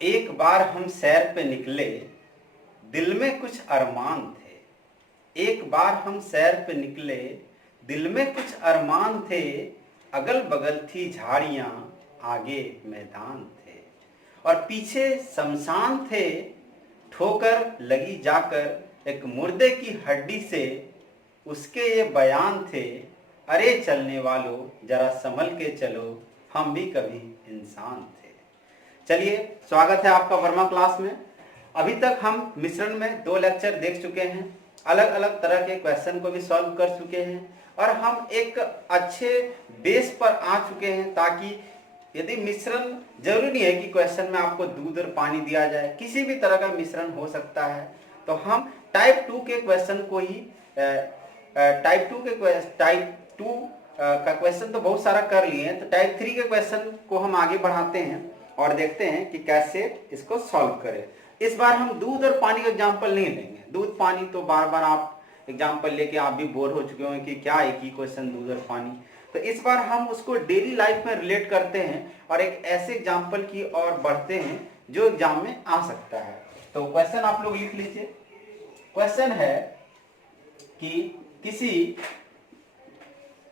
एक बार हम सैर पे निकले, दिल में कुछ अरमान थे। एक बार हम सैर पे निकले, दिल में कुछ अरमान थे। अगल बगल थी झाड़ियाँ, आगे मैदान थे और पीछे शमशान थे। ठोकर लगी जाकर एक मुर्दे की हड्डी से, उसके ये बयान थे, अरे चलने वालों जरा संभल के चलो, हम भी कभी इंसान थे। चलिए, स्वागत है आपका वर्मा क्लास में। अभी तक हम मिश्रण में 2 लेक्चर देख चुके हैं, अलग अलग तरह के क्वेश्चन को भी सॉल्व कर चुके हैं और हम एक अच्छे बेस पर आ चुके हैं, ताकि यदि मिश्रण, जरूरी नहीं है कि क्वेश्चन में आपको दूध और पानी दिया जाए, किसी भी तरह का मिश्रण हो सकता है। तो हम टाइप 2 के क्वेश्चन को ही टाइप 2 का क्वेश्चन तो बहुत सारा कर लिए हैं, तो टाइप 3 के क्वेश्चन को हम आगे बढ़ाते हैं और देखते हैं कि कैसे इसको सॉल्व करें। इस बार हम दूध और पानी का एग्जाम्पल नहीं लेंगे। दूध पानी तो बार बार आप एग्जाम्पल लेके आप भी बोर हो चुके होंगे कि क्या एक ही क्वेश्चन दूध और पानी। तो इस बार हम उसको डेली लाइफ में रिलेट करते हैं और एक ऐसे एग्जाम्पल की ओर बढ़ते हैं जो एग्जाम में आ सकता है। तो क्वेश्चन आप लोग लिख लीजिए। क्वेश्चन है कि किसी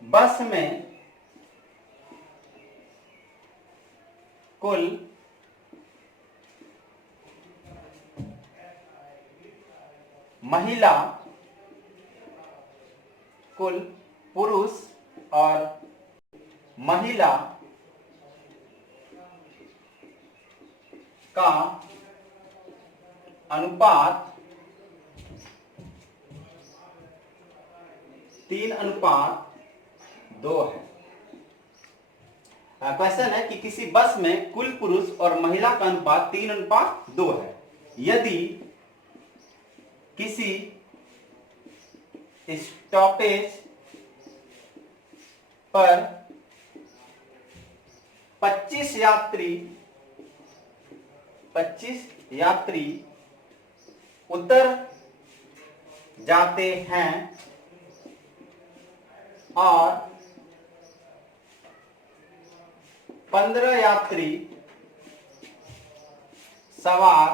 बस में कुल महिला, कुल पुरुष और महिला का अनुपात 3:2 है। क्वेश्चन है कि किसी बस में कुल पुरुष और महिला का अनुपात 3:2 है। यदि किसी स्टॉपेज पर 25 यात्री उतर जाते हैं और 15 यात्री सवार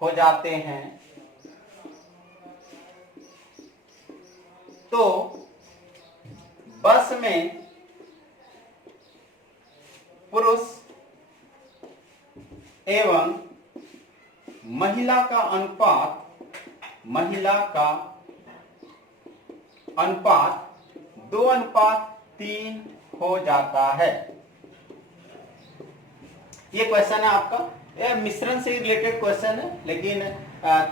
हो जाते हैं, तो बस में पुरुष एवं महिला का अनुपात 2:3 हो जाता है। ये क्वेश्चन है आपका। यह मिश्रण से रिलेटेड क्वेश्चन है, लेकिन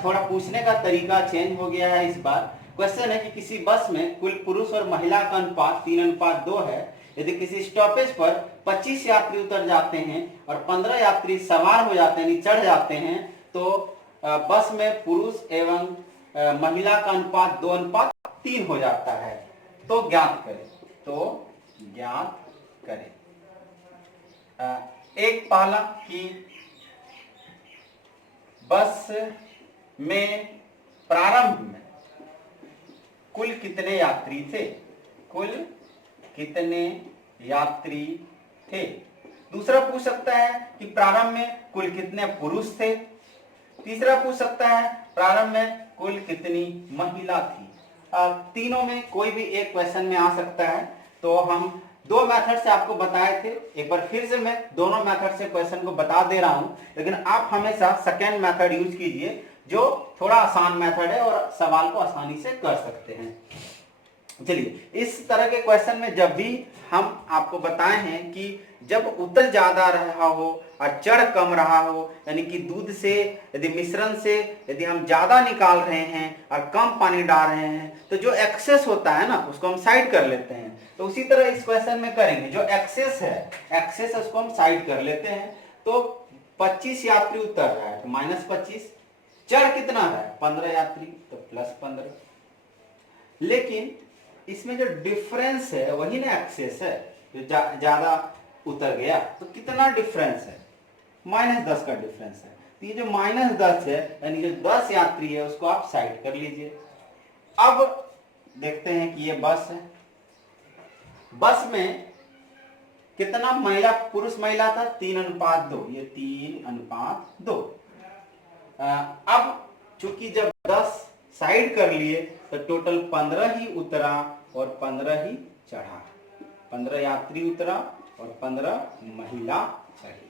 थोड़ा पूछने का तरीका चेंज हो गया है इस बार। क्वेश्चन है कि किसी बस में कुल पुरुष और महिला का अनुपात 3:2 है। यदि किसी स्टॉपेज पर 25 यात्री उतर जाते हैं और 15 यात्री सवार हो जाते हैं, चढ़ जाते हैं, तो बस में पुरुष एवं महिला का अनुपात 2:3 हो जाता है। तो ज्ञात करें। एक पहला कि बस में प्रारंभ में कुल कितने यात्री थे। दूसरा पूछ सकता है कि प्रारंभ में कुल कितने पुरुष थे। तीसरा पूछ सकता है प्रारंभ में कुल कितनी महिला थी। तीनों में कोई भी एक क्वेश्चन में आ सकता है। तो हम 2 मेथड से आपको बताए थे। एक बार फिर से मैं दोनों मेथड से क्वेश्चन को बता दे रहा हूं, लेकिन आप हमेशा सेकेंड मेथड यूज कीजिए, जो थोड़ा आसान मेथड है और सवाल को आसानी से कर सकते हैं। चलिए, इस तरह के क्वेश्चन में जब भी हम आपको बताए हैं कि जब उतर ज्यादा रहा हो और चढ़ कम रहा हो, यानी कि दूध से यदि मिश्रण से यदि हम ज्यादा निकाल रहे हैं और कम पानी डाल रहे हैं, तो जो एक्सेस होता है ना, उसको हम साइड कर लेते हैं। तो उसी तरह इस क्वेश्चन में करेंगे, जो एक्सेस है उसको हम साइड कर लेते हैं। तो 25 यात्री उतर रहा है तो -25, चढ़ कितना है 15 यात्री तो +15। लेकिन इसमें जो डिफरेंस है वही ना एक्सेस है, जो ज्यादा उतर गया, तो कितना डिफरेंस है, -10 का डिफरेंस है। तो ये जो -10 है, यानी जो 10 यात्री है, उसको आप साइड कर लीजिए। अब देखते हैं कि ये बस है। बस में कितना महिला पुरुष महिला था, 3:2, ये 3:2। अब चूंकि जब 10 साइड कर लिए तो टोटल 15 ही उतरा और 15 ही चढ़ा। 15 यात्री उतरा और 15 महिला चढ़ी।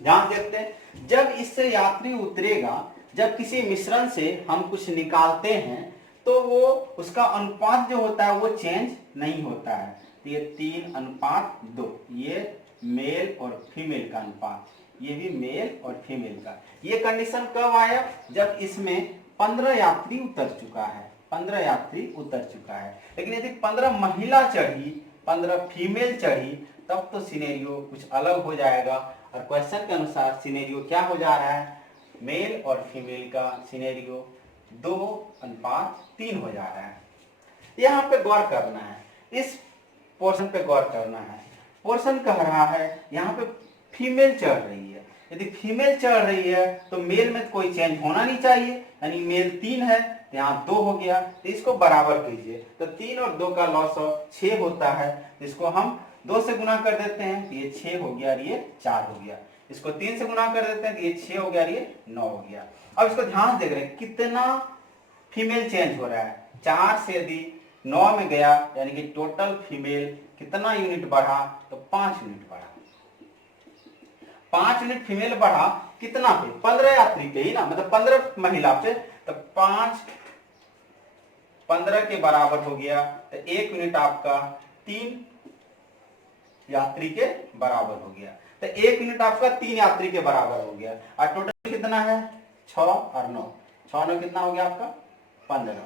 ध्यान देखते हैं, जब इससे यात्री उतरेगा, जब किसी मिश्रण से हम कुछ निकालते हैं तो वो उसका अनुपात जो होता है वो चेंज नहीं होता है। तो ये 3:2, ये मेल और फीमेल का अनुपात, ये भी मेल और फीमेल का। ये कंडीशन कब आया, जब इसमें 15 यात्री उतर चुका है, 15 यात्री उतर चुका है। लेकिन यदि 15 महिला चढ़ी, 15 फीमेल चढ़ी, तब तो सिनेरियो कुछ अलग हो जाएगा। और क्वेश्चन के अनुसार सिनेरियो क्या हो जा रहा है, मेल और फीमेल का सिनेरियो 2:3 हो जा रहा है। यहाँ पे गौर करना है, इस पोर्शन पे गौर करना है। पोर्शन कह रहा है यहाँ पे फीमेल चढ़ रही है। यदि फीमेल चढ़ रही है तो मेल में कोई चेंज होना नहीं चाहिए, यानी मेल 3 है तो यहाँ 2 हो गया, तो इसको बराबर कीजिए। तो 3 और 2 का लॉस ऑफ 6 होता है, तो इसको हम 2 से गुना कर देते हैं तो ये 6 हो गया और ये 4 हो गया। इसको 3 से गुना कर देते हैं तो ये 6 हो गया और ये 9 हो गया। अब इसको ध्यान देख रहे हैं कितना फीमेल चेंज हो रहा है। 4 से यदि 9 में गया यानी कि टोटल फीमेल कितना यूनिट बढ़ा, तो 5 यूनिट बढ़ा। 5 यूनिट फीमेल बढ़ा कितना पे, 15 यात्री पे ही ना, मतलब 15 महिला पे। तो 5 15 के बराबर हो गया, तो 1 यूनिट आपका 3 यात्री के बराबर हो गया। तो 1 यूनिट आपका 3 यात्री के बराबर हो गया। और टोटल कितना है, 6 और 9, 6 9 कितना हो गया आपका 15।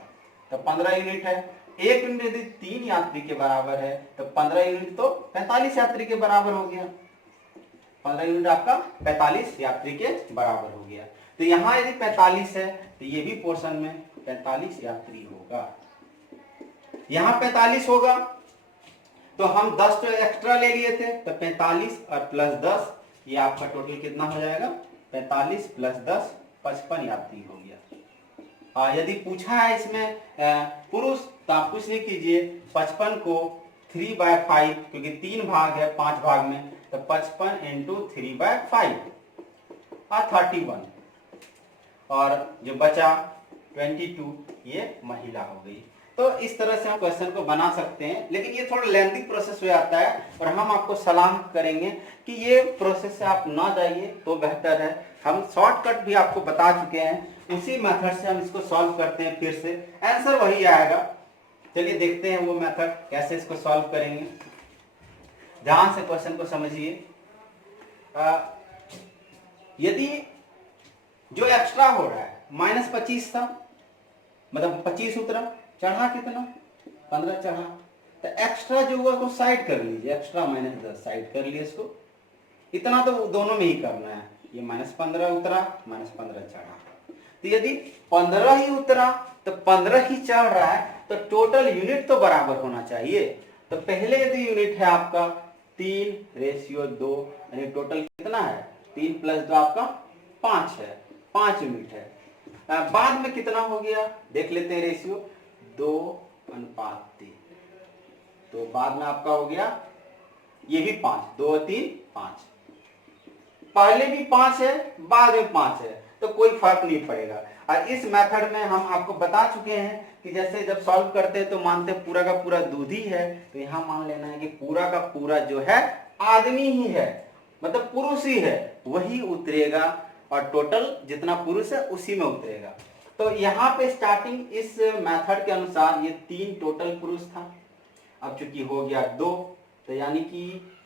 तो 15 यूनिट है। 1 यूनिट यदि 3 यात्री के बराबर है तो 15 यूनिट तो 45 यात्री के बराबर हो गया। 15 यूनिट आपका 45 यात्री के बराबर हो गया। तो यहाँ यदि 45 है तो ये भी पोर्शन में 45 यात्री होगा। यहाँ 45 होगा तो हम 10 तो एक्स्ट्रा ले लिए थे, तो 45 और प्लस 10, ये आपका टोटल कितना हो जाएगा, 45 प्लस 10 55 यात्री हो गया। यदि पूछा है इसमें पुरुष, तो आप कुछ नहीं कीजिए, 55 को 3/5, क्योंकि 3 भाग है 5 भाग में, तो 55 इंटू 3/5 31, और जो बचा 22, ये महिला हो गई। तो इस तरह से हम क्वेश्चन को बना सकते हैं, लेकिन ये थोड़ा लेंथी प्रोसेस हो जाता है और हम आपको सलाह करेंगे कि ये प्रोसेस से आप ना जाइए तो बेहतर है। हम शॉर्टकट भी आपको बता चुके हैं, उसी मेथड से हम इसको सॉल्व करते हैं। फिर से आंसर वही आएगा। चलिए देखते हैं वो मेथड कैसे इसको सॉल्व करेंगे। ध्यान से क्वेश्चन को समझिए। यदि जो एक्स्ट्रा हो रहा है -25 था, मतलब 25 उतरा, चढ़ा कितना 15 चढ़ा, तो एक्स्ट्रा जो हुआ उसको साइड कर लीजिए, एक्स्ट्रा -10 साइड कर लिए इसको। इतना तो दोनों में ही करना है, ये -15 उतरा, -15 चढ़ा। तो यदि 15 ही उतरा तो 15 ही चढ़ रहा है, तो टोटल यूनिट तो बराबर होना चाहिए। तो पहले यदि यूनिट है आपका 3:2, यानी टोटल कितना है, 3 + 2 आपका 5 है, 5 यूनिट है। बाद में कितना हो गया देख लेते हैं, रेशियो 2:3। तो बाद में आपका हो गया ये भी 5, 2 3 5, पहले भी 5 है बाद में 5 है, तो कोई फर्क नहीं पड़ेगा। और इस मेथड में हम आपको बता चुके हैं कि जैसे जब सॉल्व करते हैं तो मानते हैं पूरा का पूरा दूध ही है, तो यहाँ मान लेना है कि पूरा का पूरा जो है आदमी ही है, मतलब पुरुष ही है, वही उतरेगा और टोटल जितना पुरुष है उसी में उतरेगा। तो यहाँ पे स्टार्टिंग इस मेथड के अनुसार ये 3 टोटल पुरुष था, अब चूंकि हो गया 2, तो यानी कि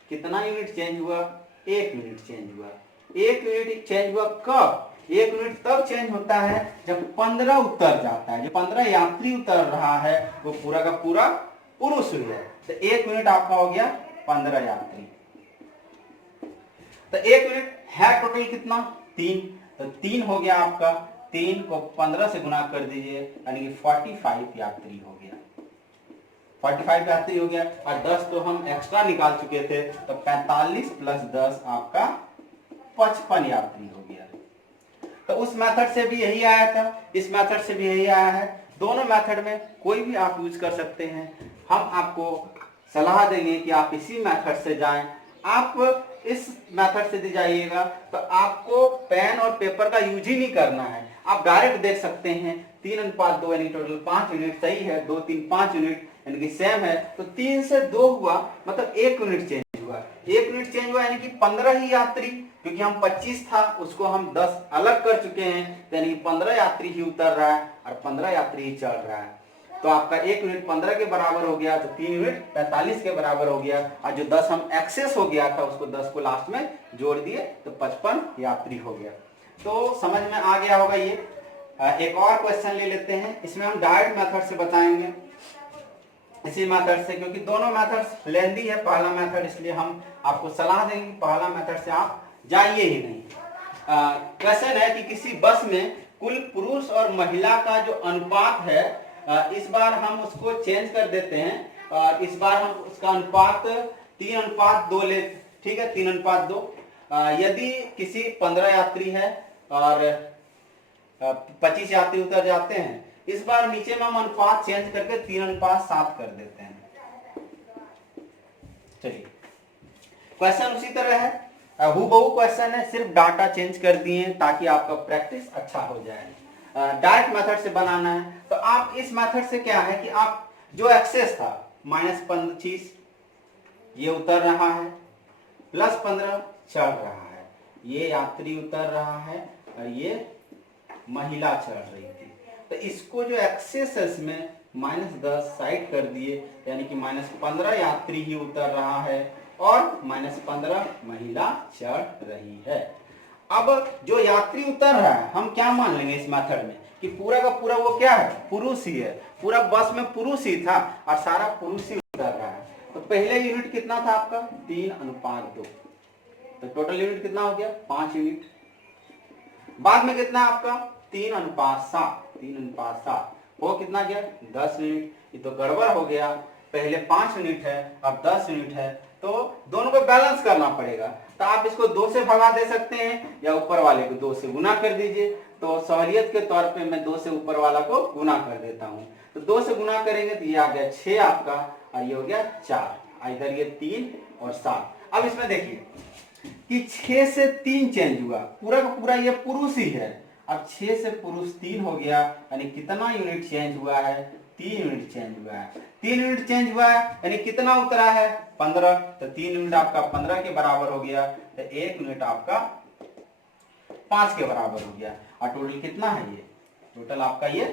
कितना यूनिट चेंज हुआ, 1 यूनिट चेंज हुआ। 1 यूनिट चेंज हुआ कब, 1 यूनिट तब चेंज होता है जब 15 उतर जाता है, जो 15 यात्री उतर रहा है वो पूरा का पूरा पुरुष हुआ है। तो 1 यूनिट आपका हो गया 15 यात्री। तो 1 यूनिट है टोटल कितना 3, तो 3 हो गया आपका, 3 को 15 से गुना कर दीजिए, यानी कि 45 यात्री हो गया, 45 यात्री हो गया। और 10 तो हम एक्स्ट्रा निकाल चुके थे, तो 45 + 10 आपका 55 यात्री हो गया। तो उस मेथड से भी यही आया था, इस मेथड से भी यही आया है। दोनों मेथड में कोई भी आप यूज कर सकते हैं। हम आपको सलाह देंगे कि आप इसी मेथड से जाएं। आप इस मेथड से जाइएगा तो आपको पेन और पेपर का यूज ही नहीं करना है, आप डायरेक्ट देख सकते हैं 3:2 यानी टोटल 5 यूनिट सही है, 2 3 5 यूनिट यानी कि सेम है, तो 3 से 2 हुआ मतलब 1 यूनिट चेंज हुआ, 1 यूनिट चेंज हुआ यानी कि 15 ही यात्री, क्योंकि हम 25 था उसको हम 10 अलग कर चुके हैं, यानी कि 15 यात्री ही उतर रहा है और 15 यात्री ही चढ़ रहा है। तो आपका 1 यूनिट 15 के बराबर हो गया, तो 3 यूनिट 45 के बराबर हो गया, और जो 10 हम एक्सेस हो गया था उसको 10 को लास्ट में जोड़ दिए तो 55 यात्री हो गया। तो समझ में आ गया होगा ये। एक और क्वेश्चन ले लेते हैं, इसमें हम डायरेक्ट मेथड से बताएंगे, इसी मेथड से, क्योंकि दोनों मेथड्स लेंदी है पहला मेथड, इसलिए हम आपको सलाह देंगे पहला मेथड से आप जाइए ही नहीं। क्वेश्चन है कि किसी बस में कुल पुरुष और महिला का जो अनुपात है, इस बार हम उसको चेंज कर देते हैं, और इस बार हम उसका अनुपात 3:2 ले, ठीक है 3:2। यदि किसी 15 यात्री है और 25 यात्री उतर जाते हैं, इस बार नीचे में हम अनुपात चेंज करके 3:7 कर देते हैं। चलिए क्वेश्चन उसी तरह है, हूबहू क्वेश्चन है, सिर्फ डाटा चेंज कर दिए ताकि आपका प्रैक्टिस अच्छा हो जाए। डायरेक्ट मेथड से बनाना है, तो आप इस मेथड से क्या है कि आप जो एक्सेस था -25 ये उतर रहा है, +15 चढ़ रहा है, ये यात्री उतर रहा है और ये महिला चढ़ रही थी, तो इसको जो एक्सेस है इसमें -10 साइड कर दिए, यानी कि -15 यात्री ही उतर रहा है और -15 महिला चढ़ रही है। अब जो यात्री उतर रहा है हम क्या मान लेंगे इस मेथड में कि पूरा का पूरा वो क्या है, पुरुष ही है, पूरा बस में पुरुष ही था और सारा पुरुष ही उतर रहा है। तो पहले यूनिट कितना था आपका 3:2, तो टोटल यूनिट कितना हो गया 5 यूनिट। बाद में कितना आपका 3:7 वो कितना गया 10 यूनिट। ये तो गड़बड़ हो गया, पहले 5 यूनिट है अब 10 यूनिट है, तो दोनों को बैलेंस करना पड़ेगा। तो आप इसको 2 से भगा दे सकते हैं या ऊपर वाले को 2 से गुना कर दीजिए। तो सहूलियत के तौर पे मैं 2 से ऊपर वाला को गुना कर देता हूं, तो 2 से गुना करेंगे तो ये आ गया 6 आपका, और ये हो गया 4, इधर ये 3 और 7। अब इसमें देखिए कि 6 से 3 चेंज हुआ, पूरा का पूरा ये पुरुष ही है, अब 6 से पुरुष 3 हो गया, यानी कितना यूनिट चेंज हुआ है 3 यूनिट चेंज हुआ है। 3 यूनिट चेंज हुआ है यानी कितना उतरा है 15, तो 3 यूनिट आपका 15 के बराबर हो गया, तो 1 यूनिट आपका 5 के बराबर हो गया, और टोटल कितना है ये, टोटल आपका ये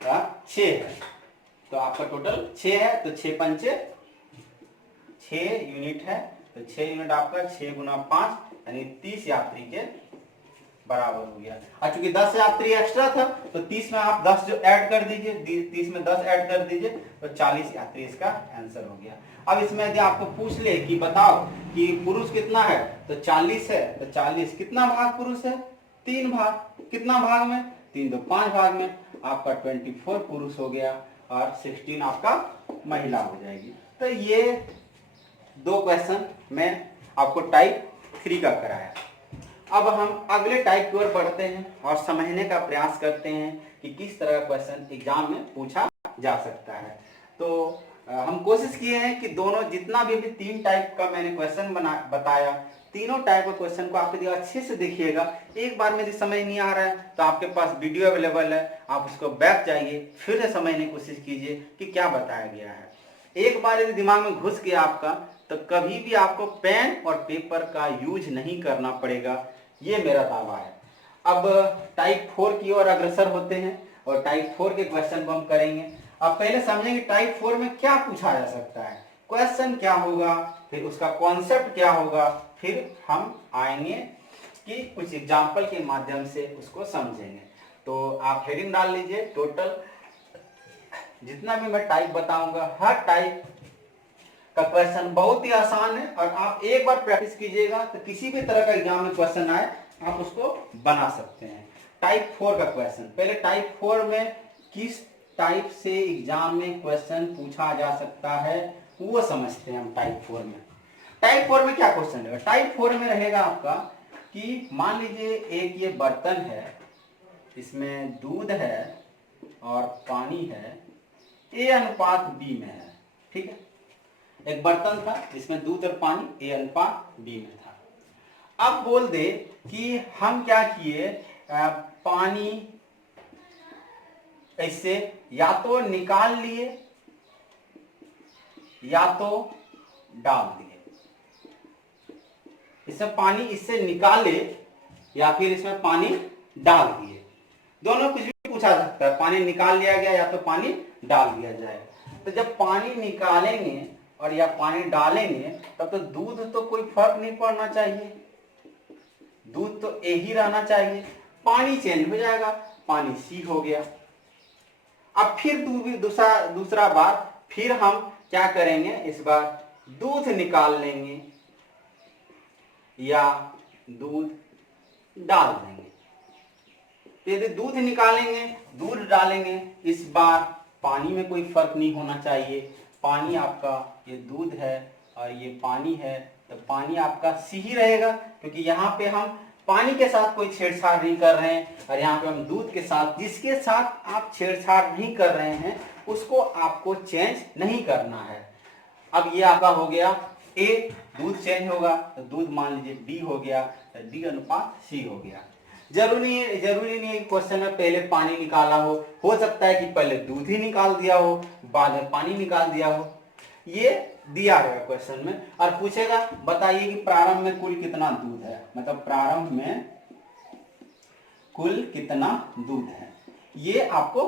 6 है, तो आपका टोटल 6 है, तो 6 पंचे 6 यूनिट है, तो 6 यूनिट आपका 6 गुना 5 यानी 30 यात्री के बराबर हो गया। और चूंकि 10 यात्री एक्स्ट्रा था तो 30 में आप 10 जो ऐड कर दीजिए, 30 में 10 ऐड कर दीजिए, तो 40 यात्री इसका आंसर हो गया। अब इसमें यदि आपको पूछ ले कि बताओ कि पुरुष कितना है, तो 40 है, तो 40 कितना भाग पुरुष है 3 भाग, कितना भाग में 3 तो 5 भाग में, आपका 24 पुरुष हो गया और 16 आपका महिला हो जाएगी। तो ये 2 क्वेश्चन मैं आपको टाइप 3 का कराया। अब हम अगले टाइप की ओर बढ़ते हैं और समझने का प्रयास करते हैं कि किस तरह का क्वेश्चन एग्जाम में पूछा जा सकता है। तो हम कोशिश किए हैं कि दोनों जितना भी 3 टाइप का मैंने क्वेश्चन बताया, तीनों टाइप का क्वेश्चन को आप यदि अच्छे से देखिएगा, एक बार में यदि समझ नहीं आ रहा है तो आपके पास वीडियो अवेलेबल है, आप उसको बैक जाइए फिर से समझने की कोशिश कीजिए कि क्या बताया गया है। एक बार यदि दिमाग में घुस गया आपका, तो कभी भी आपको पेन और पेपर का यूज नहीं करना पड़ेगा, ये मेरा दावा है। अब टाइप 4 की ओर अग्रसर होते हैं और टाइप 4 के क्वेश्चन को हम करेंगे। अब पहले समझेंगे टाइप 4 में क्या पूछा जा सकता है, क्वेश्चन क्या होगा, फिर उसका कॉन्सेप्ट क्या होगा, फिर हम आएंगे कि कुछ एग्जाम्पल के माध्यम से उसको समझेंगे। तो आप हेडिंग डाल लीजिए, टोटल जितना भी मैं टाइप बताऊंगा हर टाइप का क्वेश्चन बहुत ही आसान है, और आप एक बार प्रैक्टिस कीजिएगा तो किसी भी तरह का एग्जाम में क्वेश्चन आए आप उसको बना सकते हैं। टाइप 4 का क्वेश्चन, पहले टाइप 4 में किस टाइप से एग्जाम में क्वेश्चन पूछा जा सकता है वो समझते हैं हम। टाइप 4 में क्या क्वेश्चन रहेगा, टाइप 4 में रहेगा आपका कि मान लीजिए एक ये बर्तन है, इसमें दूध है और पानी है, A अनुपात B में है, ठीक है। एक बर्तन था जिसमें दूध और पानी A अनुपात B में था। अब बोल दे कि हम क्या किए, पानी ऐसे या तो निकाल लिए या तो डाल दिए। इसमें पानी इससे निकाले या फिर इसमें पानी डाल दिए, दोनों कुछ भी पूछा सकता है। पानी निकाल लिया गया या तो पानी डाल दिया जाए। तो जब पानी निकालेंगे और या पानी डालेंगे तब तो दूध तो कोई फर्क नहीं पड़ना चाहिए, दूध तो ए ही रहना चाहिए। पानी चेंज हो जाएगा, पानी सी हो गया। अब फिर दूसरा बार फिर हम क्या करेंगे, इस बार दूध निकाल लेंगे या दूध डाल देंगे। यदि दूध निकालेंगे दूध डालेंगे, इस बार पानी में कोई फर्क नहीं होना चाहिए। पानी आपका ये दूध है और ये पानी है, तो पानी आपका सी ही रहेगा, क्योंकि यहाँ पे हम पानी के साथ कोई छेड़छाड़ नहीं कर रहे हैं और यहाँ पे हम दूध के साथ, जिसके साथ आप छेड़छाड़ नहीं कर रहे हैं उसको आपको चेंज नहीं करना है। अब ये आपका हो गया A, दूध चेंज होगा तो दूध मान लीजिए D हो गया, तो D अनुपात C हो गया। जरूरी नहीं है क्वेश्चन में पहले पानी निकाला हो सकता है कि पहले दूध ही निकाल दिया हो, बाद में पानी निकाल दिया हो। ये दिया रहेगा क्वेश्चन में और पूछेगा बताइए कि प्रारंभ में कुल कितना दूध है, मतलब प्रारंभ में कुल कितना दूध है, ये आपको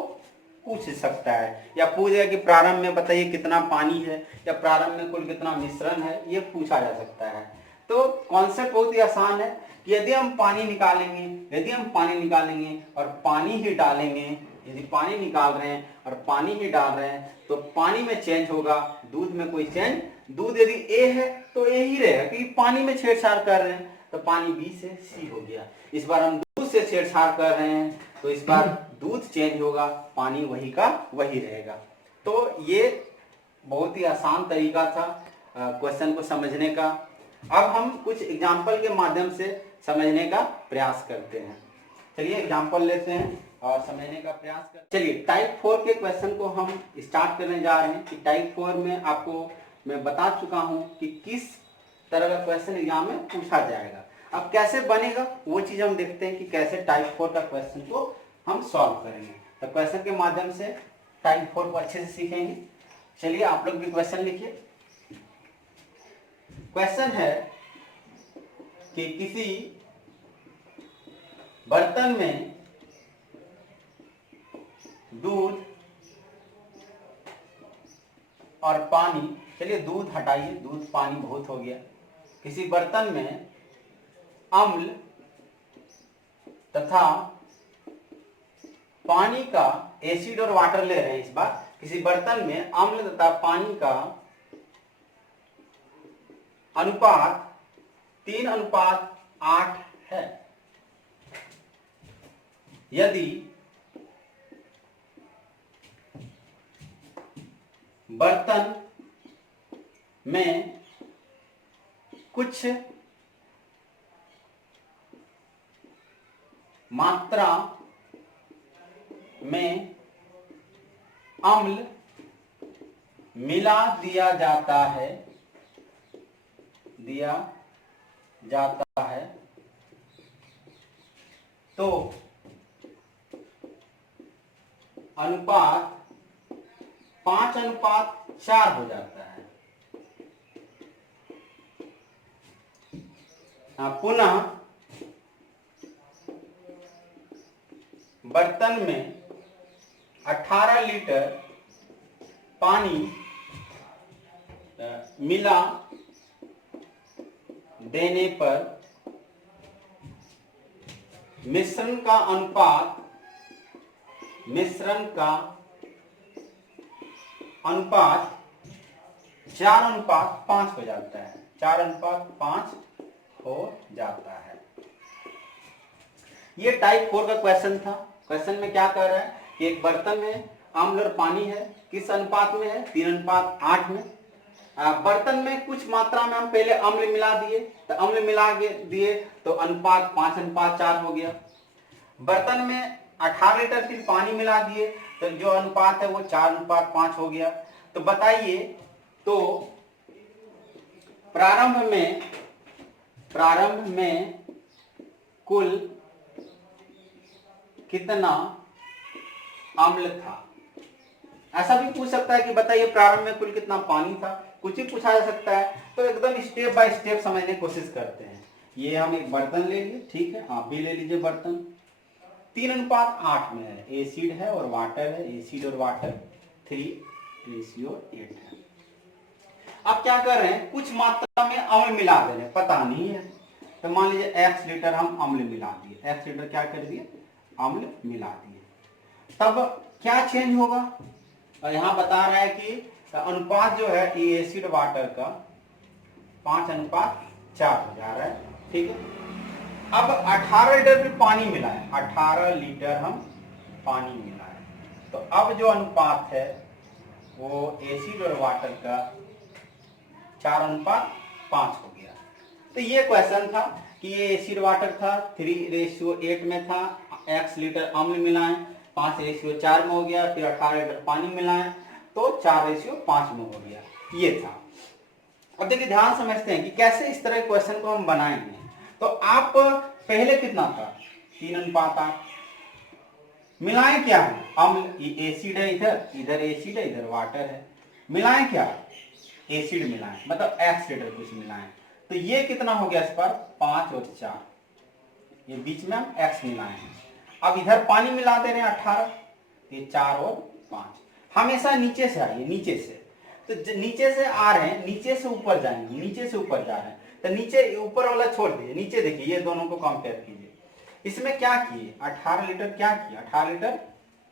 पूछ सकता है। या पूछेगा कि प्रारंभ में बताइए कितना पानी है या प्रारंभ में कुल कितना मिश्रण है, ये पूछा जा सकता है। तो कॉन्सेप्ट बहुत ही आसान है कि यदि हम पानी निकालेंगे और पानी ही डालेंगे, यदि पानी निकाल रहे हैं और पानी ही डाल रहे हैं तो पानी में चेंज होगा, दूध में कोई चेंज, दूध यदि A है तो A ही रहेगा क्योंकि पानी में छेड़छाड़ कर रहे हैं, तो पानी B से C हो गया। इस बार हम दूध से छेड़छाड़ कर रहे हैं तो इस बार दूध चेंज होगा, पानी वही का वही रहेगा। तो ये बहुत ही आसान तरीका था क्वेश्चन को समझने का। अब हम कुछ एग्जाम्पल के माध्यम से समझने का प्रयास करते हैं। चलिए एग्जाम्पल लेते हैं और समझने का प्रयास करते हैं। चलिए टाइप 4 के क्वेश्चन को हम स्टार्ट करने जा रहे हैं कि टाइप 4 में आपको मैं बता चुका हूं कि किस तरह का क्वेश्चन एग्जाम में पूछा जाएगा। अब कैसे बनेगा वो चीज हम देखते हैं कि कैसे टाइप 4 का क्वेश्चन को हम सॉल्व करेंगे। तो क्वेश्चन के माध्यम से टाइप 4 को अच्छे से सीखेंगे। चलिए आप लोग भी क्वेश्चन लिखिए। क्वेश्चन है कि किसी बर्तन में दूध और पानी, चलिए दूध हटाइए, दूध पानी बहुत हो गया। किसी बर्तन में अम्ल तथा पानी का, एसिड और वाटर ले रहे हैं इस बार, किसी बर्तन में अम्ल तथा पानी का अनुपात 3:8 है। यदि बर्तन में कुछ मात्रा में अम्ल मिला दिया जाता है तो अनुपात 5:4 हो जाता है। पुनः बर्तन में 18 लीटर पानी मिला देने पर मिश्रण का अनुपात 4:5 हो जाता है। 4:5 हो जाता है। ये टाइप 4 का क्वेश्चन था। क्वेश्चन में क्या कह रहा है कि एक बर्तन में अम्ल और पानी है, किस अनुपात में है, 3:8 में। बर्तन में कुछ मात्रा में हम पहले अम्ल मिला दिए, तो अम्ल मिला दिए तो अनुपात 5:4 हो गया। बर्तन में 18 लीटर फिर पानी मिला दिए तो जो अनुपात है वो 4:5 हो गया। तो बताइए, तो प्रारंभ में कुल कितना अम्ल था। ऐसा भी पूछ सकता है कि बताइए प्रारंभ में कुल कितना पानी था, कुछ भी पूछा जा सकता है। तो एकदम स्टेप बाय स्टेप समझने की कोशिश करते हैं। ये हम एक बर्तन ले लिए, ठीक है, आप भी ले लीजिए बर्तन। 3:8 में है, एसिड है और वाटर है, एसिड और वाटर 3:8 है। अब क्या कर रहे हैं, कुछ मात्रा में अम्ल मिला दे रहे हैं, पता नहीं है। तो मान लीजिए x लीटर हम अम्ल मिला दिए, x लीटर क्या कर दिए, अम्ल मिला दिए। तब क्या चेंज होगा, और यहां बता रहा है कि अनुपात जो है ये एसिड वाटर का 5:4 हो जा रहा है, ठीक है। अब 18 लीटर भी पानी मिला है, 18 लीटर हम पानी मिला है, तो अब जो अनुपात है वो एसिड और वाटर का 4:5 हो गया। तो ये क्वेश्चन था कि ये एसिड वाटर था, 3:8 में था, x लीटर अम्ल मिलाएं, 5:4 में हो गया, फिर 18 लीटर पानी मिलाएं तो 4:5 में हो गया, ये था। अब देखिए ध्यान समझते हैं कि कैसे इस तरह क्वेश्चन को हम बनाएंगे। तो आप पहले कितना था, 3:8, मिलाएं क्या है, अम्ल, एसिड है, इधर एसिड है, इधर वाटर है, मिलाएं क्या, एसिड मिलाएं, मतलब x लीटर कुछ मिलाएं। तो ये कितना हो गया इस पर, 5 और 4, ये बीच में हम x मिलाएं। अब इधर पानी मिला दे रहे हैं 18, ये 4 और 5। हमेशा नीचे से आइए, नीचे से, तो नीचे से आ रहे हैं, नीचे से ऊपर जाएंगे, नीचे से ऊपर जा रहे हैं, तो नीचे ऊपर वाला छोड़ दीजिए, नीचे देखिए, ये दोनों को कंपेयर कीजिए। इसमें क्या किए, 18 लीटर क्या किया, 18 लीटर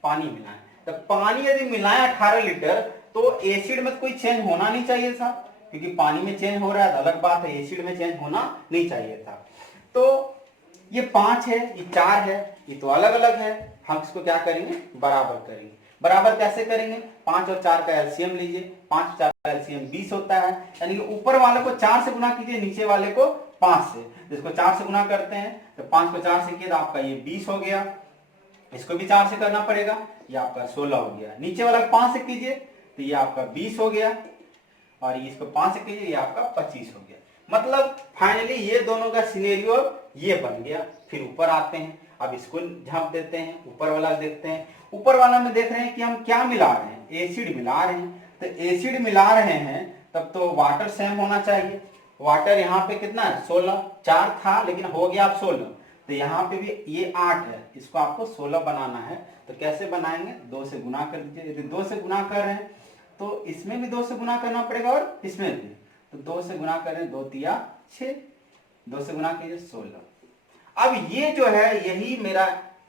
पानी मिलाएं। तो पानी यदि मिलाएं 18 लीटर तो एसिड में कोई चेंज होना नहीं चाहिए था, क्योंकि पानी में चेंज हो रहा है तो अलग बात है, एसिड में चेंज होना नहीं चाहिए था। तो ये 5 है, ये 4 है, ये तो अलग अलग है, हम इसको क्या करेंगे, बराबर करेंगे। बराबर कैसे करेंगे, 5 और 4 का एलसीएम लीजिए, 5 और 4 का एलसीएम 20 होता है, यानी कि ऊपर वाले को 4 से गुना कीजिए, नीचे वाले को 5 से। जिसको 4 से गुना करते हैं तो 5 को 4 से किया तो आपका ये 20 हो गया, इसको भी 4 से करना पड़ेगा, ये आपका 16 हो गया। नीचे वाला 5 से कीजिए तो ये आपका 20 हो गया, और इसको 5 से कीजिए ये आपका 25 हो गया। मतलब फाइनली ये दोनों का सिनेरियो ये बन गया। फिर ऊपर आते हैं, अब इसको झांप देते हैं, ऊपर वाला देखते हैं। ऊपर वाला में देख रहे हैं कि हम क्या मिला रहे हैं, एसिड मिला रहे हैं। तो एसिड मिला रहे हैं तब तो वाटर सेम होना चाहिए। वाटर यहाँ पे कितना है, 16, 4 था लेकिन हो गया अब 16, तो यहाँ पे भी ये 8 है, इसको आपको 16 बनाना है। तो कैसे बनाएंगे, 2 से गुना कर दीजिए। यदि 2 से गुना कर रहे हैं तो इसमें भी 2 से गुना करना पड़ेगा और इसमें भी, तो 2 से गुना करें, 2 तिया 6, 2 से गुना कीजिए 16। अब ये जो है यही मेरा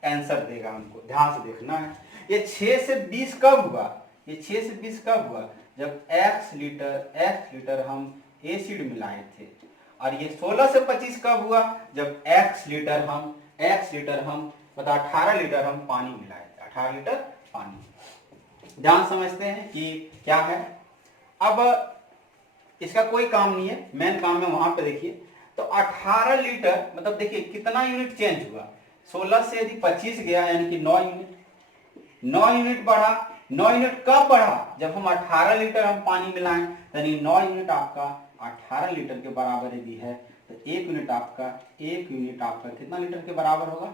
आंसर देगा, हमको ध्यान से देखना है। ये 6 से 20 कब हुआ, ये 6 से 20 कब हुआ, जब x लीटर हम एसिड मिलाए थे। और ये 16 से 25 कब हुआ, जब x लीटर हम मतलब 18 लीटर हम पानी मिलाए थे, 18 लीटर पानी। ध्यान समझते हैं कि क्या है। अब इसका कोई काम नहीं है, मेन काम है वहां पे देखिए। तो 18 लीटर मतलब देखिए कितना यूनिट चेंज हुआ, 16 से यदि 25 गया यानी कि 9 यूनिट, 9 यूनिट बढ़ा। 9 यूनिट कब बढ़ा, जब हम 18 लीटर हम पानी मिलाएं, यानी 9 यूनिट आपका 18 लीटर के बराबर यदि है तो 1 यूनिट आपका कितना लीटर के बराबर होगा,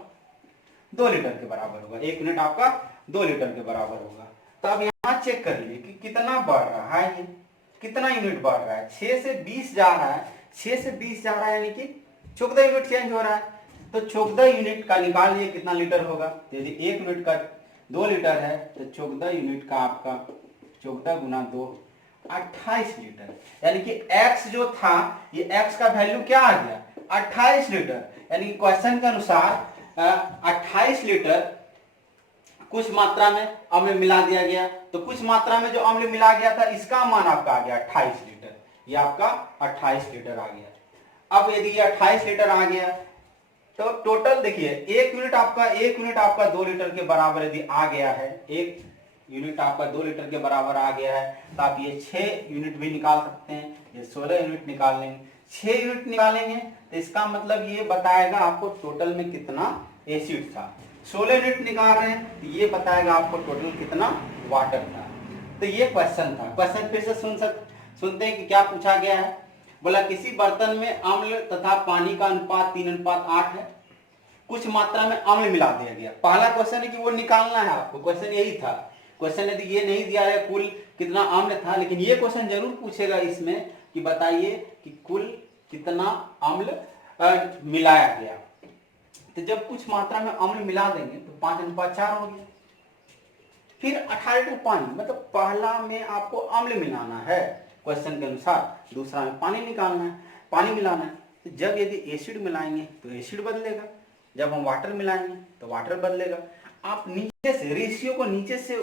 2 लीटर के बराबर होगा। 1 यूनिट आपका 2 लीटर के बराबर होगा। तो अब यहाँ चेक कर लीजिए कि कितना बढ़ रहा है, ये कितना यूनिट बढ़ रहा है, 6 से 20 जा रहा है, 6 से 20 जा रहा है यानी कि 14 यूनिट चेंज हो रहा है। तो 14 यूनिट का निकाल लिए कितना लीटर होगा, तो यदि 1 यूनिट का 2 लीटर है तो 14 यूनिट का आपका 14 गुना 2 28 लीटर, यानी कि x जो था ये x का वैल्यू क्या आ गया, 28 लीटर। यानी कि क्वेश्चन के अनुसार 28 लीटर कुछ मात्रा में अम्ल मिला दिया गया, तो कुछ मात्रा में जो अम्ल मिला गया था इसका मान आपका आ गया 28 लीटर, ये आपका 28 लीटर आ गया। अब यदि ये 28 लीटर आ गया तो टोटल देखिए 1 यूनिट आपका 2 लीटर के बराबर यदि आ गया है, 1 यूनिट आपका 2 लीटर के बराबर आ गया है, तो आप ये 6 यूनिट भी निकाल सकते हैं, ये 16 यूनिट निकाल लेंगे। 6 यूनिट निकालेंगे तो इसका मतलब ये बताएगा आपको टोटल में कितना एसिड था। 16 यूनिट निकाल रहे हैं तो ये बताएगा आपको टोटल कितना वाटर था। तो ये क्वेश्चन था। क्वेश्चन फिर से सुनते हैं कि क्या पूछा गया है। बोला किसी बर्तन में अम्ल तथा पानी का अनुपात 3:8 है, कुछ मात्रा में अम्ल मिला दिया गया। पहला क्वेश्चन है कि वो निकालना है आपको, क्वेश्चन यही था। क्वेश्चन यदि ये नहीं दिया है कुल कितना अम्ल था, लेकिन ये क्वेश्चन जरूर पूछेगा इसमें कि बताइए कि कुल कितना अम्ल मिलाया गया। तो जब कुछ मात्रा में अम्ल मिला देंगे तो 5:4 हो गया। फिर 18 लीटर पानी, मतलब पहला में आपको अम्ल मिलाना है क्वेश्चन के अनुसार, दूसरा में पानी निकालना है, पानी मिलाना है। तो जब यदि एसिड मिलाएंगे तो एसिड बदलेगा, जब हम वाटर मिलाएंगे तो वाटर बदलेगा। आप नीचे से रेशियो को नीचे से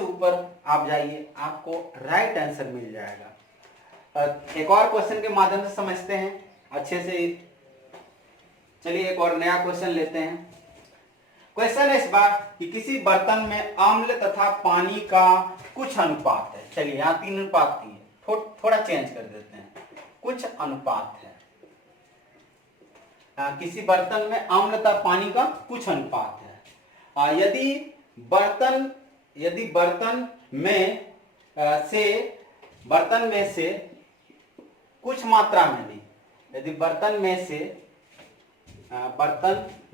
ऊपर आप जाइए, आपको राइट आंसर मिल जाएगा। एक और क्वेश्चन के माध्यम से समझते हैं अच्छे से। चलिए एक और नया क्वेश्चन लेते हैं। क्वेश्चन है इस बार कि किसी बर्तन में अम्ल तथा पानी का कुछ अनुपात है। चलिए यहाँ 3:3 है, थोड़ा चेंज कर देते हैं, कुछ अनुपात है। किसी बर्तन में अम्ल तथा पानी का कुछ अनुपात है। यदि बर्तन में से कुछ मात्रा में नहीं, यदि बर्तन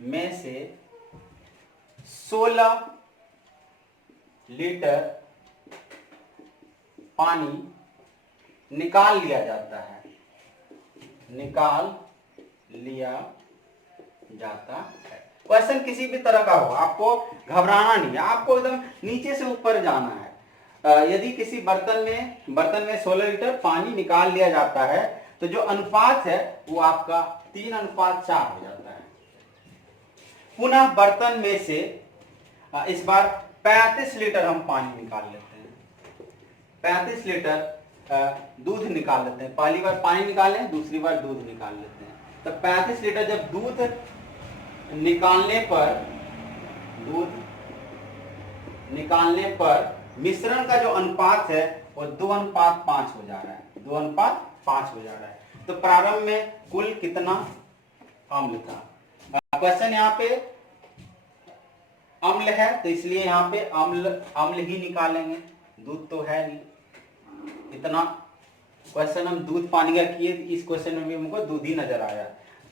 में से 16 लीटर पानी निकाल लिया जाता है, क्वेश्चन किसी भी तरह का हो, आपको घबराना नहीं है, आपको एकदम नीचे से ऊपर जाना है। यदि किसी बर्तन में 16 लीटर पानी निकाल लिया जाता है तो जो अनुपात है वो आपका 3:4 हो जाता है। पुनः बर्तन में से इस बार 35 लीटर हम पानी निकाल लेते हैं, 35 लीटर दूध निकाल लेते हैं। पहली बार पानी निकाले, दूसरी बार दूध निकाल लेते हैं। तो 35 लीटर जब दूध निकालने पर मिश्रण का जो अनुपात है वो 2:5 हो जा रहा है, 2:5 हो जा रहा है। तो प्रारंभ में कुल कितना अम्ल था। क्वेश्चन यहाँ पे अम्ल है तो इसलिए यहाँ पे अम्ल ही निकालेंगे, दूध तो है नहीं। इतना क्वेश्चन हम दूध पानी का किए, इस क्वेश्चन में भी हमको दूध ही नजर आया।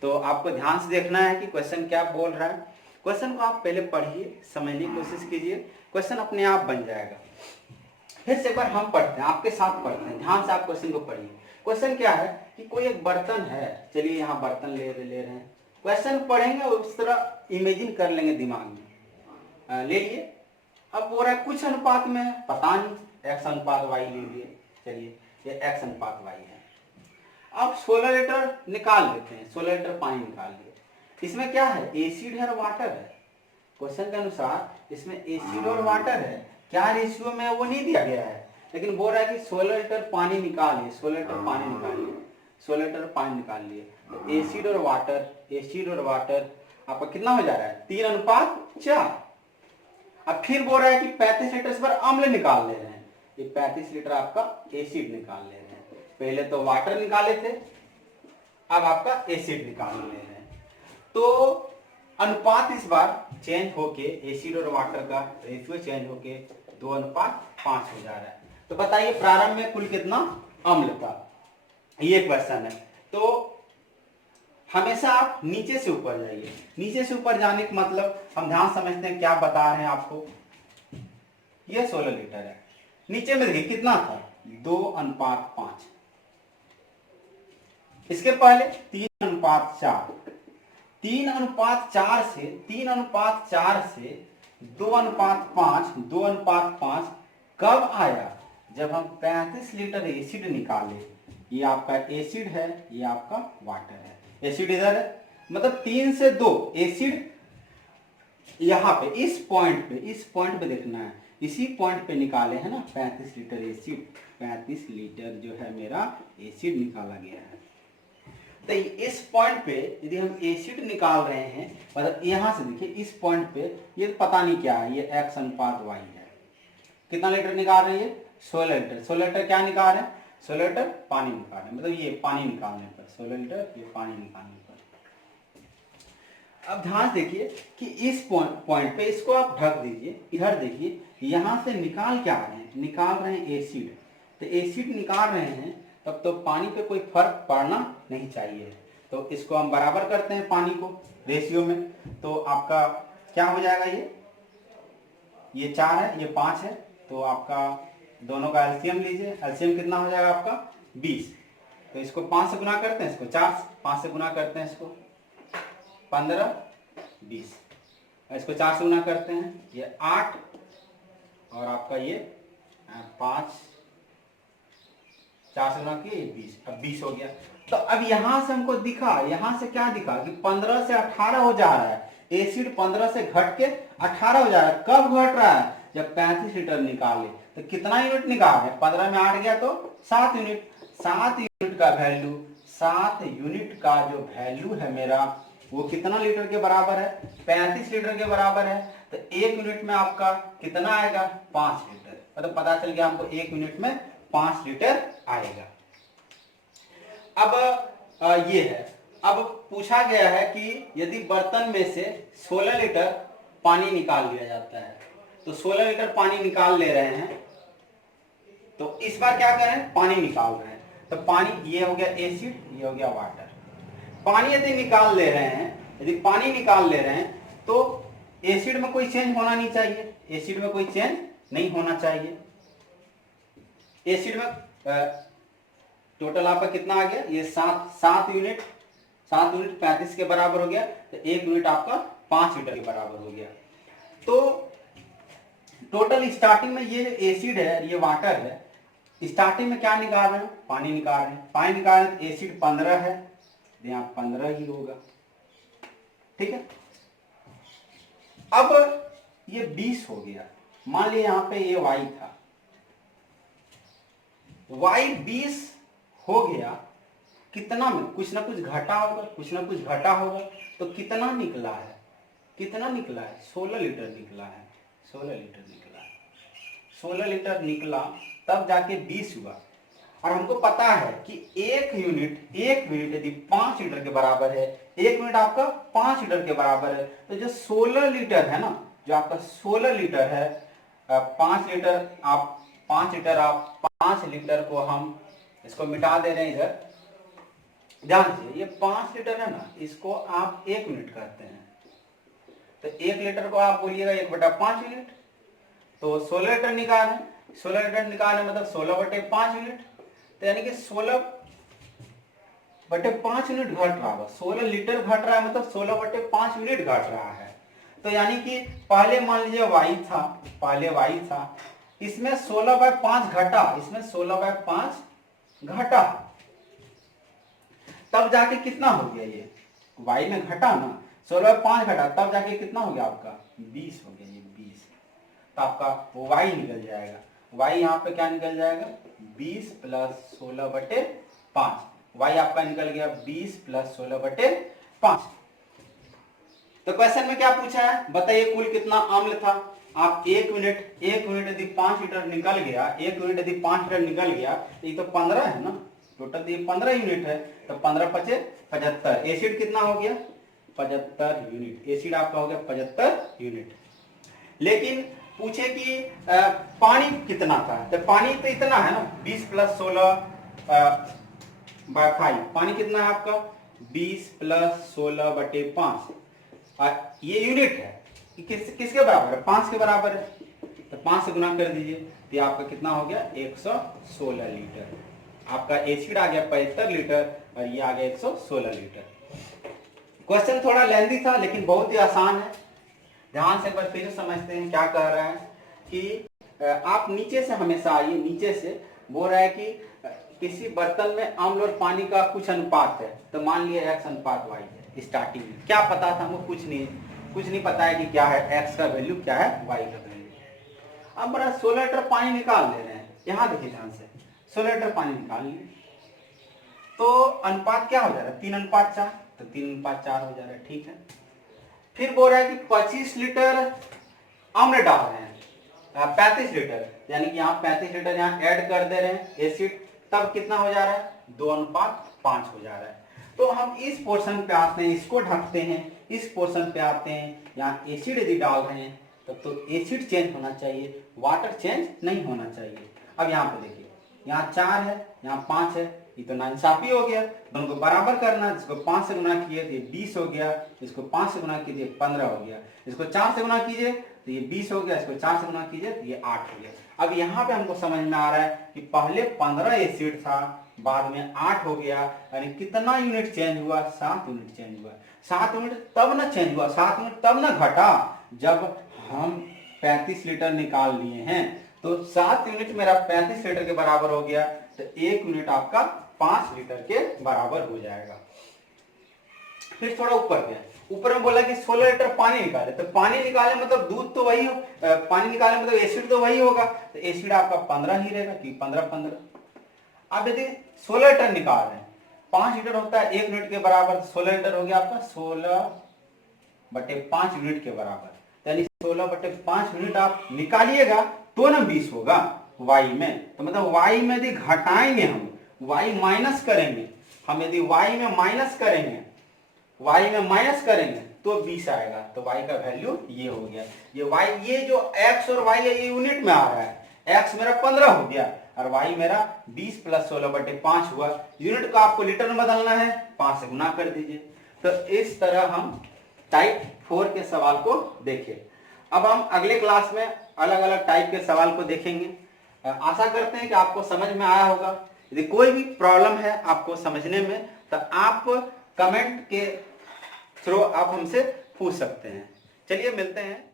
तो आपको ध्यान से देखना है कि क्वेश्चन क्या बोल रहा है। क्वेश्चन को आप पहले पढ़िए, समझने की कोशिश कीजिए, क्वेश्चन अपने आप बन जाएगा। फिर से एक बार हम पढ़ते हैं, आपके साथ पढ़ते हैं, ध्यान से आप क्वेश्चन को पढ़िए। क्वेश्चन क्या है कि कोई एक बर्तन है, चलिए यहाँ बर्तन ले रहे हैं, क्वेश्चन पढ़ेंगे उस तरह इमेजिन कर लेंगे दिमाग में। ले लिए, अब बोल रहा है कुछ अनुपात में, पता नहीं x:y ले लिए, चलिए ये x:y है। अब 16 लीटर निकाल लेते हैं, 16 लीटर पानी निकाल लिए। इसमें क्या है, एसिड है और वाटर है। क्वेश्चन के अनुसार इसमें एसिड और वाटर है, क्या रेशियो में वो नहीं दिया गया है, लेकिन बोल रहा है कि 16 लीटर पानी निकालिए, 16 लीटर पानी निकालिए, 16 लीटर पानी निकाल लिए। तो एसिड और वाटर आपका कितना हो जा रहा है, 3:4। अब फिर बोल रहा है कि 35 लीटर पर अम्ल निकाल ले रहे हैं, ये 35 लीटर आपका एसिड निकाल ले रहे हैं। पहले तो वाटर निकाले थे, अब आपका एसिड निकाल ले रहे हैं। तो अनुपात इस बार चेंज होके, एसिड और वाटर का रेशियो चेंज होके 2:5 हो जा रहा है। तो बताइए प्रारंभ में कुल कितना अम्ल था, ये क्वेश्चन है। तो हमेशा आप नीचे से ऊपर जाइए, नीचे से ऊपर जाने का मतलब हम ध्यान समझते हैं क्या बता रहे हैं आपको। ये 16 लीटर है, नीचे में देखिए कितना था, 2:5। इसके पहले 3:4, 3:4 से 2:5 कब आया, जब हम 35 लीटर एसिड निकाले। ये आपका एसिड है, ये आपका वाटर है, एसिड इधर है, मतलब 3 से 2 एसिड यहाँ पे इस पॉइंट पे देखना है, इसी पॉइंट पे निकाले हैं ना 35 लीटर एसिड, 35 लीटर जो है मेरा एसिड निकाला गया है। तो इस पॉइंट पे यदि हम एसिड निकाल रहे हैं, मतलब यहां से देखिए इस पॉइंट पे, ये पता नहीं क्या है, ये x:y है। कितना लीटर निकाल रहे हैं, 16 लीटर। 16 लीटर क्या निकाल रहे हैं, 16 लीटर पानी निकाल रहे हैं, मतलब ये पानी निकालने पर 16 लीटर, ये पानी निकालने पर। अब ध्यान देखिए कि इस पॉइंट पे इसको आप ढक दीजिए, इधर देखिए, यहां से निकाल क्या रहे हैं, निकाल रहे हैं एसिड। तो एसिड निकाल रहे हैं तब तो पानी पे कोई फर्क पड़ना नहीं चाहिए। तो इसको हम बराबर करते हैं पानी को रेशियो में, तो आपका क्या हो जाएगा, ये 4 है, ये 5 है, तो आपका दोनों का एलसीएम लीजिए। एलसीएम कितना हो जाएगा आपका 20। तो इसको 5 से गुना करते हैं, इसको 5 से गुना करते हैं, इसको 15 20, इसको 4 से गुना करते हैं, ये 8, और आपका ये 5 4 से गुना किए 20, अब 20 हो गया। तो अब यहां से हमको दिखा, यहां से क्या दिखा कि 15 से 18 हो जा रहा है, एसिड 15 से घट के 18 हो जा रहा है। कब घट रहा है, जब 35 लीटर निकाले। तो कितना यूनिट निकाल है, 15 में 8 गया तो 7 यूनिट। 7 यूनिट का वैल्यू, 7 यूनिट का जो वैल्यू है मेरा, वो कितना लीटर के बराबर है, 35 लीटर के बराबर है। तो 1 यूनिट में आपका कितना आएगा, 5 लीटर। मतलब पता चल गया हमको 1 यूनिट में 5 लीटर आएगा। अब ये है, अब पूछा गया है कि यदि बर्तन में से 16 लीटर पानी निकाल लिया जाता है, तो 16 लीटर पानी निकाल ले रहे हैं, तो इस बार क्या करें, पानी निकाल रहे हैं। तो पानी, ये हो गया एसिड, ये हो गया वाटर। पानी यदि निकाल ले रहे हैं, यदि पानी निकाल ले रहे हैं, तो एसिड में कोई चेंज होना नहीं चाहिए, एसिड में कोई चेंज नहीं होना चाहिए। एसिड में टोटल आपका कितना आ गया, ये 7 यूनिट, 7 यूनिट 35 के बराबर हो गया। तो 1 यूनिट आपका 5 लीटर के बराबर हो गया। तो टोटल स्टार्टिंग में ये एसिड है, ये वाटर है, स्टार्टिंग में क्या निकाल रहे हैं, पानी निकाल रहे हैं। पानी निकाल रहे हैं, एसिड 15 है, यहाँ 15 ही होगा, ठीक है। अब ये 20 हो गया, मान लिया यहाँ पे ये y था, y 20 हो गया। कितना में कुछ ना कुछ घटा होगा, कुछ ना कुछ घटा होगा। तो कितना निकला है, कितना निकला है, 16 लीटर निकला है, 16 लीटर निकला है, 16 लीटर निकला, तब जाके 20 हुआ। और हमको पता है कि 1 यूनिट यदि 5 लीटर के बराबर है, 1 यूनिट आपका 5 लीटर के बराबर है। तो जो 16 लीटर है ना, जो आपका 16 लीटर है, 5 लीटर आप 5 लीटर को हम इसको मिटा दे रहे हैं इधर। ध्यान से, ये 5 लीटर है ना, इसको आप 1 यूनिट कहते हैं। तो 1 लीटर को आप बोलिएगा 1/5 यूनिट। तो 16 लीटर निकाल रहे हैं, 16 लीटर निकालने मतलब 16/5 यूनिट। तो यानी कि 16/5 यूनिट घट रहा होगा। 16 लीटर घट रहा है मतलब 16/5 यूनिट घट रहा है। तो यानी कि पहले मान लीजिए y था, पहले y था, इसमें 16/5 घटा, इसमें 16/5 घटा, तब जाके कितना हो गया, ये y में घटा ना, 16/5 घटा, तब जाके कितना हो गया आपका 20 हो गया, ये 20। तो आपका y निकल जाएगा, y यहाँ पे क्या निकल जाएगा, 20 + 16/5। y आपका निकल गया 20 + 16/5। तो क्वेश्चन में क्या पूछा है, बताइए कुल कितना अम्ल था। आप 1 यूनिट यदि 5 लीटर निकल गया, 1 यूनिट यदि 5 लीटर निकल गया, ये तो 15 है ना, टोटल ये 15 यूनिट है। तो 15 × 5 = 75। एसिड कितना हो गया, 75 यूनिट। एसिड आपका हो गया 75 यूनिट। लेकिन पूछे कि पानी कितना था, तो पानी तो इतना है ना, 20 + 16/5। पानी कितना है आपका 20 + 16/5। ये यूनिट है, किसके बराबर है, 5 के बराबर है। तो 5 से गुना कर दीजिए, तो आपका कितना हो गया 116 लीटर। आपका एसिड आ गया 75 लीटर और ये आ गया 116 लीटर। क्वेश्चन थोड़ा लेंथी था लेकिन बहुत ही आसान है। ध्यान से एक बार फिर समझते हैं क्या कह रहा है कि आप नीचे से हमेशा आइए, नीचे से बोल रहा है कि किसी बर्तन में अम्ल और पानी का कुछ अनुपात है। तो मान लिया X/Y है। स्टार्टिंग में क्या पता था हमको, कुछ नहीं पता है कि क्या है X का वैल्यू, क्या है Y का वैल्यू। अब बड़ा 16 लीटर पानी निकाल ले रहे हैं। यहाँ देखिए ध्यान से, 16 लीटर पानी निकाल लिए, तो अनुपात क्या हो जा रहा है 3:4। तो 3:4 हो जा रहा है, ठीक है। फिर बोल रहा है कि 25 लीटर अम्ल डाल रहे हैं, 35 लीटर, यानी कि यहाँ 35 लीटर यहाँ ऐड कर दे रहे हैं एसिड, तब कितना हो जा रहा है 2:5 हो जा रहा है। तो हम इस पोर्शन पे आते हैं, इसको ढकते हैं, इस पोर्शन पे आते हैं, यहाँ एसिड यदि डाल रहे हैं तब तो एसिड चेंज होना चाहिए, वाटर चेंज नहीं होना चाहिए। अब यहाँ पे देखिए, यहाँ 4 है, यहाँ 5 है, ये तो नाइंसाफी हो गया। दोनों को बराबर करना है, जिसको 5 से गुना किए तो ये 20 हो गया, इसको 5 से गुना कीजिए 15 हो गया, इसको 4 से गुना कीजिए तो ये 20 हो गया, इसको 4 से गुना कीजिए तो ये 8 हो गया। अब यहाँ पे हमको समझ में आ रहा है कि पहले 15 एसिड था, बाद में 8 हो गया, यानी कितना यूनिट चेंज हुआ? 7 यूनिट चेंज हुआ। 7 यूनिट तब ना चेंज हुआ, 7 यूनिट तब ना घटा जब हम 35 लीटर निकाल लिए हैं। तो 7 यूनिट मेरा 35 लीटर के बराबर हो गया, तो 1 यूनिट आपका 5 लीटर के बराबर हो जाएगा। फिर थोड़ा ऊपर गया, ऊपर में बोला कि 16 लीटर पानी निकाले, तो पानी निकाले मतलब दूध तो वही हो, पानी निकाले मतलब एसिड तो वही होगा, तो एसिड आपका 15 ही रहेगा, कि 15। अब यदि 16 लीटर निकाल रहे हैं, 5 लीटर होता है 1 यूनिट के बराबर, 16 लीटर हो गया आपका 16/5 यूनिट के बराबर, यानी 16/5 यूनिट आप निकालिएगा तो ना 20 होगा वाई में। तो मतलब वाई में यदि घटाएंगे, हम वाई माइनस करेंगे, हम यदि वाई में माइनस करेंगे तो 20 आएगा। तो y का वैल्यू ये हो गया। ये y, ये जो x और y है ये यूनिट में आ रहा है, x मेरा 15 हो गया और y मेरा 20 + 16/5 हुआ। यूनिट को आपको लीटर में बदलना है, 5 से गुना कर दीजिए। तो इस तरह हम टाइप 4 के सवाल को देखें। अब हम अगले क्लास में अलग अलग टाइप के सवाल को देखेंगे। आशा करते हैं कि आपको समझ में आया होगा। यदि कोई भी प्रॉब्लम है आपको समझने में, तो आप कमेंट के थ्रू आप हमसे पूछ सकते हैं। चलिए मिलते हैं।